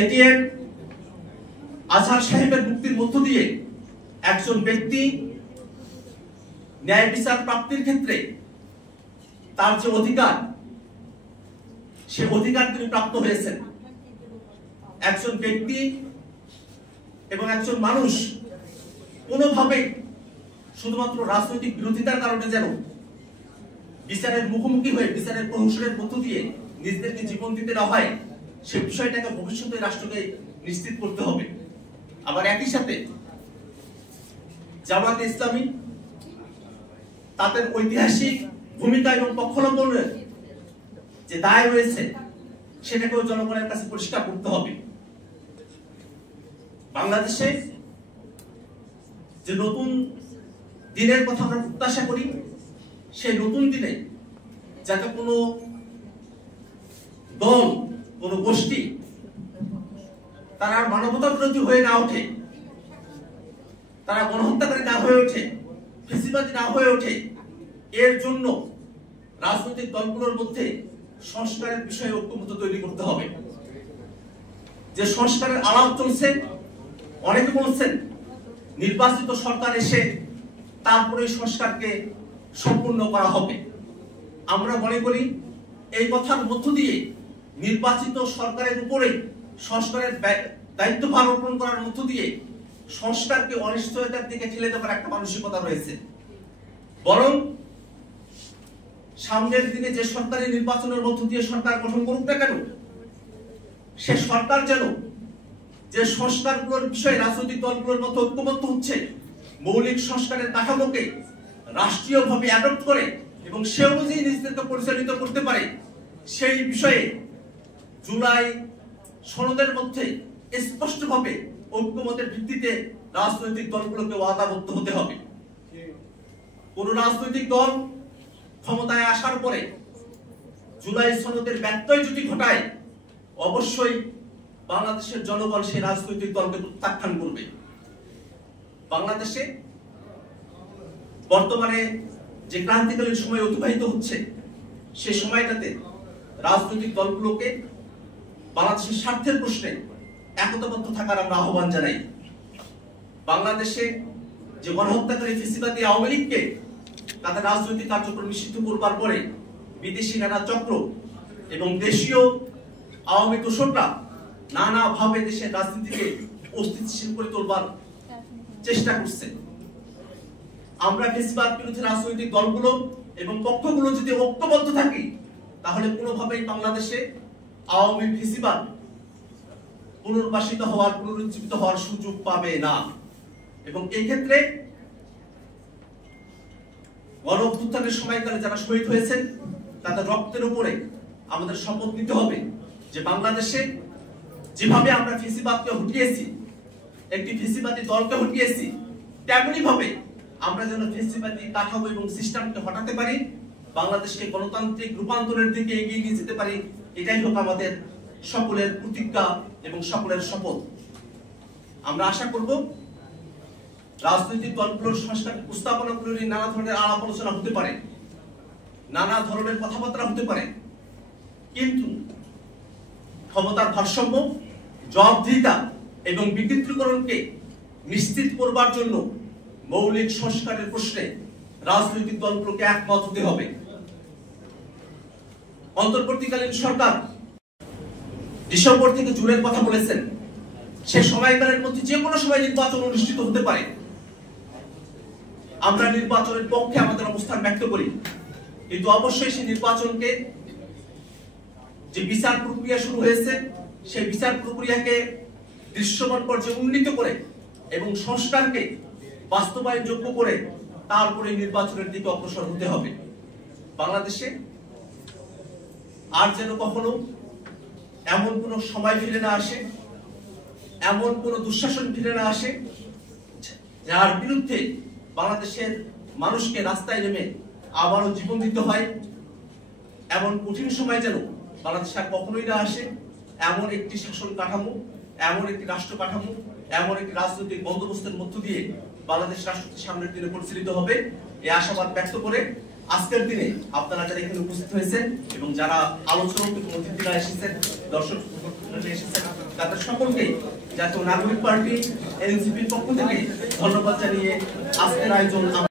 ATM আজহার সাহেবের মুক্তির মধ্য দিয়ে একজন ব্যক্তি ন্যায় বিচার প্রাপ্তির ক্ষেত্রে তার যে অধিকার, সে অধিকার তিনি প্রাপ্ত হয়েছেন। একজন ব্যক্তি এবং একজন মানুষ কোনোভাবে শুধুমাত্র রাজনৈতিক বিরোধিতার কারণে যেন বিচারের মুখোমুখি হয়ে বিচারের প্রহসনের মধ্য দিয়ে নিজেদেরকে জীবন দিতে না হয়, সে বিষয়টাকে ভবিষ্যতে রাষ্ট্রকে নিশ্চিত করতে হবে। আবার একই সাথে জামাতে ইসলামী তাদের ঐতিহাসিক ভূমিকা এবং পক্ষাবলম্বনের যে দায় রয়েছে সেটাকেও জনগণের কাছে পরিষ্কার করতে হবে। বাংলাদেশে যে নতুন দিনের কথা আমরা প্রত্যাশা করি, সেই নতুন দিনে যাতে কোনো দল, কোনো গোষ্ঠী তারা মানবতা বিরোধী হয়ে না ওঠে, তারা গণহত্যাকারী না হয়ে ওঠে, ফ্যাসিবাদী না হয়ে ওঠে, এর জন্য রাজনৈতিক দলগুলোর মধ্যে সংস্কারের বিষয়ে ঐক্যমত্য তৈরি করতে হবে। যে সংস্কারের আলাপ চলছে, অনেকে বলছেন নির্বাচিত সরকার এসে তারপরে সংস্কারকে সম্পূর্ণ করা হবে। আমরা মনে করি এই কথার মধ্য দিয়ে নির্বাচিত সরকারের উপরে সংস্কারের দায়িত্বভার অর্পণ করার মধ্য দিয়ে সংস্কারকে অনিশ্চয়তার দিকে ঠেলে দেওয়ার একটা মানসিকতা রয়েছে। বরং সামনের দিনে যে সরকারি নির্বাচনের মধ্য দিয়ে সরকার গঠন করুক না কেন, সে সরকার যেন যে সংস্কারগুলোর বিষয়ে রাজনৈতিক দলগুলোর মধ্যে ঐক্যবদ্ধ হচ্ছে, মৌলিক সংস্কারের কাঠামোকে রাষ্ট্রীয়ভাবে অ্যাডপ্ট করে এবং সে অনুযায়ী নিজেদেরকে পরিচালিত করতে পারে, সেই বিষয়ে জুলাই সনদের মধ্যে স্পষ্টভাবে ঐক্যমতের ভিত্তিতে রাজনৈতিক দলগুলোকে ওয়াদাবদ্ধ হতে হবে। কোন রাজনৈতিক দল ক্ষমতায় আসার পরে জুলাই সনদের ব্যত্যয় যদি ঘটায়, অবশ্যই বাংলাদেশের জনগণ সেই রাজনৈতিক দলকে প্রত্যাখ্যান করবে। বাংলাদেশে বর্তমানে যে ক্রান্তিকালীন সময় অতিবাহিত হচ্ছে, সেই সময়টাতে রাজনৈতিক দলগুলোকে বাংলাদেশের স্বার্থের প্রশ্নে একতাবদ্ধ থাকার আমরা আহ্বান জানাই। বাংলাদেশে যে গণহত্যাকারী ফ্যাসিবাদী আওয়ামী লীগকে তাদের রাজনৈতিক কার্যক্রম নিষিদ্ধ করবার পরে বিদেশি নানা চক্র এবং দেশীয় আওয়ামী দোসররা নানাভাবে দেশের রাজনীতিকে অস্থিতিশীল করে তোলবার চেষ্টা করছে। আমরা ফ্যাসিবাদ বিরোধী রাজনৈতিক দলগুলো এবং পক্ষগুলো যদি ঐক্যবদ্ধ থাকি, তাহলে কোনোভাবেই বাংলাদেশে আওয়ামী ফ্যাসিবাদ পুনর্বাসিত হওয়ার, পুনরুজ্জীবিত হওয়ার সুযোগ পাবে না। এবং এই ক্ষেত্রে গণঅভ্যুত্থানের সময়কালে যারা শহীদ হয়েছেন তাদের রক্তের উপরে আমাদের শপথ নিতে হবে যে বাংলাদেশে যেভাবে আমরা ফ্যাসিবাদকে হটিয়েছি, একটি ফ্যাসিবাদী দলকে হটিয়েছি, তেমনি ভাবে আমরা যেন ফ্যাসিবাদী কাঠামো এবং সিস্টেমকে হটাতে পারি, বাংলাদেশকে গণতান্ত্রিক রূপান্তরের দিকে এগিয়ে নিয়ে যেতে পারি। এটাই হোক আমাদের সকলের প্রতিজ্ঞা এবং সকলের শপথ। আমরা আশা করব রাজনৈতিক দলগুলোর সংস্কার প্রস্তাবনাগুলো নিয়ে নানা ধরনের আলাপ আলোচনা হতে পারে, নানা ধরনের কথাবার্তা হতে পারে, কিন্তু ক্ষমতার ভারসাম্য, জবাবদিহিতা এবং বিকেন্দ্রীকরণকে নিশ্চিত করবার জন্য মৌলিক সংস্কারের প্রশ্নে রাজনৈতিক দলগুলোকে একমত হতে হবে। অন্তর্বর্তীকালীন সরকার ডিসেম্বর থেকে জুনের কথা বলেছেন, সে সময়কালের মধ্যে যে কোনো সময় নির্বাচন অনুষ্ঠিত হতে পারে। আমরা নির্বাচনের পক্ষে আমাদের অবস্থান ব্যক্ত করি, কিন্তু অবশ্যই সেই নির্বাচনকে, যে বিচার প্রক্রিয়া শুরু হয়েছে সেই বিচার প্রক্রিয়াকে দৃশ্যমান পর্যায়ে উন্নীত করে এবং সংস্কারকে বাস্তবায়নযোগ্য করে তারপরে নির্বাচনের দিকে অগ্রসর হতে হবে। বাংলাদেশে আর যেন কখনো এমন কোন সময় ফিরে না আসে, এমন কোন দুঃশাসন ফিরে না আসে যার বিরুদ্ধে বাংলাদেশের মানুষকে রাস্তায় নেমে আবারও জীবন দিতে হয়। এমন কঠিন সময় যেন বাংলাদেশে আর কখনোই না আসে। এমন একটি শাসন কাঠামো, এমন একটি রাষ্ট্র কাঠামো, এমন একটি রাজনৈতিক বন্দোবস্তের মধ্য দিয়ে বাংলাদেশ রাষ্ট্রটি সামনের দিনে পরিচালিত হবে, এই আশাবাদ ব্যক্ত করে আজকের দিনে আপনারা যারা এখানে উপস্থিত হয়েছেন এবং যারা আলোচনা অতিথিরা এসেছেন, দর্শক এসেছেন, তাদের সকলকে জাতীয় নাগরিক পার্টি এনসিপির পক্ষ থেকে ধন্যবাদ জানিয়ে আজকের আয়োজন